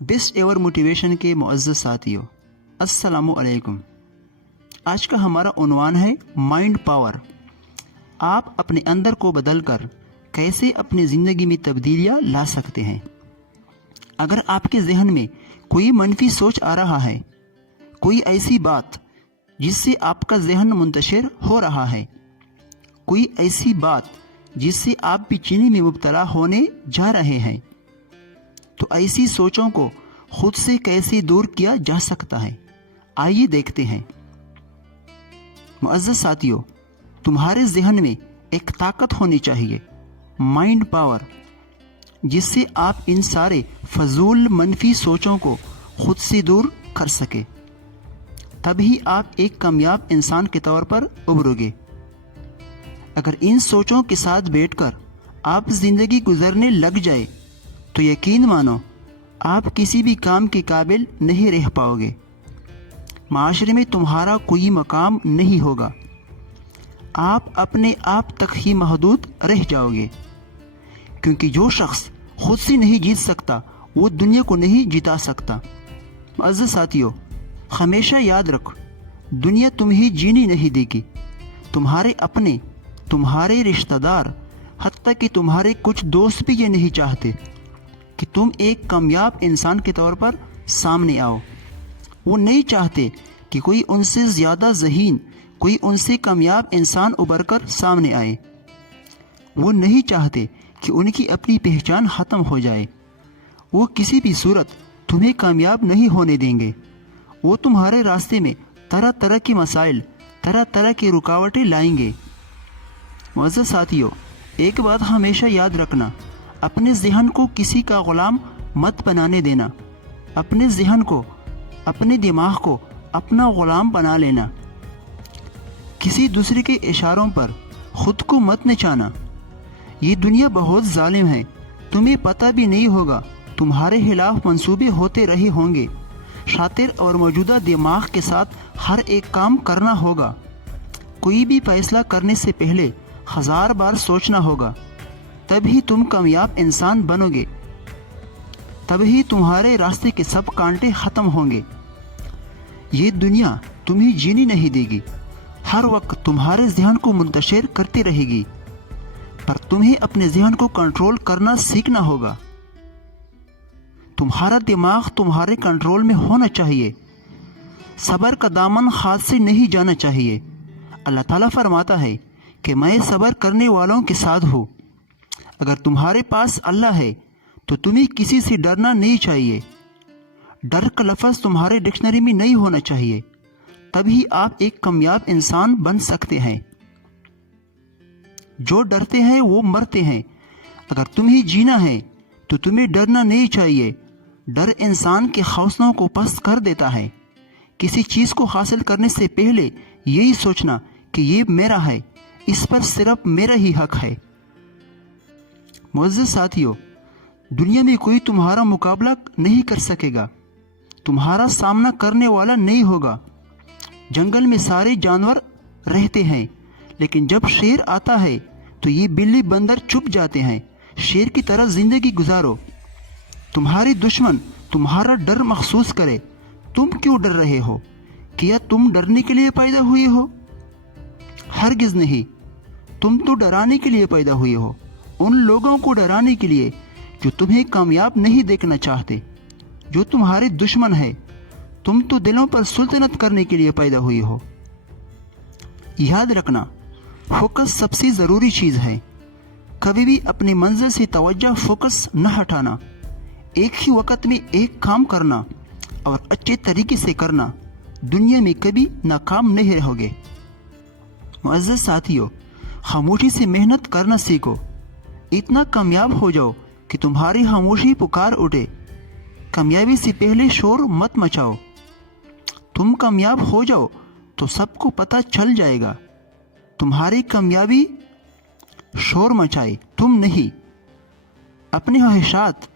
Best ever motivation के मुअज़्ज़ज़ साथियों, अस्सलामु अलैकुम। आज का हमारा उन्वान है माइंड पावर। आप अपने अंदर को बदलकर कैसे अपनी ज़िंदगी में तब्दीलियाँ ला सकते हैं। अगर आपके जहन में कोई मनफी सोच आ रहा है, कोई ऐसी बात जिससे आपका जहन मुंतशिर हो रहा है, कोई ऐसी बात जिससे आप भी चीनी में मुब्तला होने जा रहे हैं, तो ऐसी सोचों को खुद से कैसे दूर किया जा सकता है, आइए देखते हैं। मुअज़्ज़ज़ साथियों, तुम्हारे जहन में एक ताकत होनी चाहिए, माइंड पावर, जिससे आप इन सारे फजूल मनफी सोचों को खुद से दूर कर सके। तभी आप एक कामयाब इंसान के तौर पर उभरोगे। अगर इन सोचों के साथ बैठकर आप जिंदगी गुजरने लग जाए तो यकीन मानो आप किसी भी काम के काबिल नहीं रह पाओगे। माशरे में तुम्हारा कोई मकाम नहीं होगा। आप अपने आप तक ही महदूद रह जाओगे, क्योंकि जो शख्स खुद से नहीं जीत सकता वो दुनिया को नहीं जिता सकता। मुअज़्ज़ज़ साथियों, हमेशा याद रखो, दुनिया तुम्हें जीने नहीं देगी। तुम्हारे अपने, तुम्हारे रिश्तेदार, हत्ता कि तुम्हारे कुछ दोस्त भी ये नहीं चाहते कि तुम एक कामयाब इंसान के तौर पर सामने आओ। वो नहीं चाहते कि कोई उनसे ज़्यादा ज़हीन, कोई उनसे कामयाब इंसान उभर कर सामने आए। वो नहीं चाहते कि उनकी अपनी पहचान ख़त्म हो जाए। वो किसी भी सूरत तुम्हें कामयाब नहीं होने देंगे। वो तुम्हारे रास्ते में तरह तरह के मसाइल, तरह तरह की रुकावटें लाएंगे। मुअज़्ज़ज़ साथियों, एक बात हमेशा याद रखना, अपने ज़हन को किसी का ग़ुलाम मत बनाने देना। अपने ज़हन को, अपने दिमाग को अपना ग़ुलाम बना लेना। किसी दूसरे के इशारों पर ख़ुद को मत नचाना। ये दुनिया बहुत जालिम है, तुम्हें पता भी नहीं होगा। तुम्हारे खिलाफ मंसूबे होते रहे होंगे। शातिर और मौजूदा दिमाग के साथ हर एक काम करना होगा। कोई भी फैसला करने से पहले 1000 बार सोचना होगा, तभी तुम कामयाब इंसान बनोगे। तभी तुम्हारे रास्ते के सब कांटे ख़त्म होंगे। ये दुनिया तुम्हें जीने नहीं देगी, हर वक्त तुम्हारे जहन को मुंतशिर करती रहेगी। पर तुम्हें अपने जहन को कंट्रोल करना सीखना होगा। तुम्हारा दिमाग तुम्हारे कंट्रोल में होना चाहिए। सब्र का दामन हाथ से नहीं जाना चाहिए। अल्लाह ताला फरमाता है कि मैं सब्र करने वालों के साथ हूँ। अगर तुम्हारे पास अल्लाह है तो तुम्हें किसी से डरना नहीं चाहिए। डर का लफ्ज़ तुम्हारे डिक्शनरी में नहीं होना चाहिए। तभी आप एक कामयाब इंसान बन सकते हैं। जो डरते हैं वो मरते हैं। अगर तुम्हें जीना है तो तुम्हें डरना नहीं चाहिए। डर इंसान के हौसलों को पस्त कर देता है। किसी चीज़ को हासिल करने से पहले यही सोचना कि ये मेरा है, इस पर सिर्फ मेरा ही हक है। मुअज़्ज़ज़ साथियों, दुनिया में कोई तुम्हारा मुकाबला नहीं कर सकेगा, तुम्हारा सामना करने वाला नहीं होगा। जंगल में सारे जानवर रहते हैं, लेकिन जब शेर आता है तो ये बिल्ली बंदर चुप जाते हैं। शेर की तरह जिंदगी गुजारो। तुम्हारी दुश्मन तुम्हारा डर महसूस करे। तुम क्यों डर रहे हो? क्या तुम डरने के लिए पैदा हुए हो? हरगिज़ नहीं, तुम तो डराने के लिए पैदा हुए हो। उन लोगों को डराने के लिए जो तुम्हें कामयाब नहीं देखना चाहते, जो तुम्हारे दुश्मन है। तुम तो दिलों पर सुल्तनत करने के लिए पैदा हुए हो। याद रखना, फोकस सबसे ज़रूरी चीज़ है। कभी भी अपनी मंजिल से तवज्जो फोकस न हटाना। एक ही वक्त में एक काम करना और अच्छे तरीके से करना। दुनिया में कभी नाकाम नहीं रहोगे। मुअज़्ज़ज़ साथियों, खामोशी से मेहनत करना सीखो। इतना कामयाब हो जाओ कि तुम्हारी खामोशी पुकार उठे। कामयाबी से पहले शोर मत मचाओ। तुम कामयाब हो जाओ तो सबको पता चल जाएगा। तुम्हारी कामयाबी शोर मचाए, तुम नहीं। अपनी ख्वाहिशात,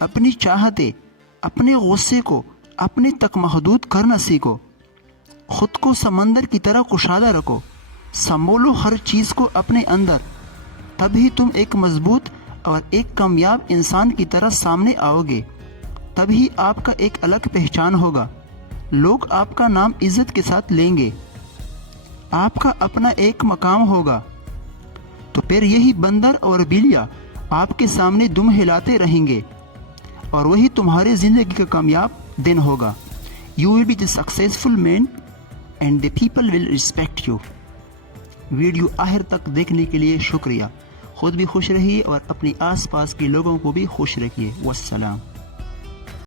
अपनी चाहते, अपने गुस्से को अपने तक महदूद करना सीखो। खुद को समंदर की तरह कुशादा रखो। संभोलो हर चीज़ को अपने अंदर। तभी तुम एक मजबूत और एक कामयाब इंसान की तरह सामने आओगे। تبھی آپ کا ایک الگ پہچان ہوگا، لوگ آپ کا نام عزت کے ساتھ لیں گے، آپ کا اپنا ایک مقام ہوگا، تو پھر یہی بندر اور بلیا آپ کے سامنے دم ہلاتے رہیں گے اور وہی تمہارے زندگی کا کامیاب دن ہوگا. You will be the successful man and the people will respect you. Video آخر تک دیکھنے کے لیے شکریہ. خود بھی خوش رہیے اور اپنی آس پاس کے لوگوں کو بھی خوش رکھیے. والسلام.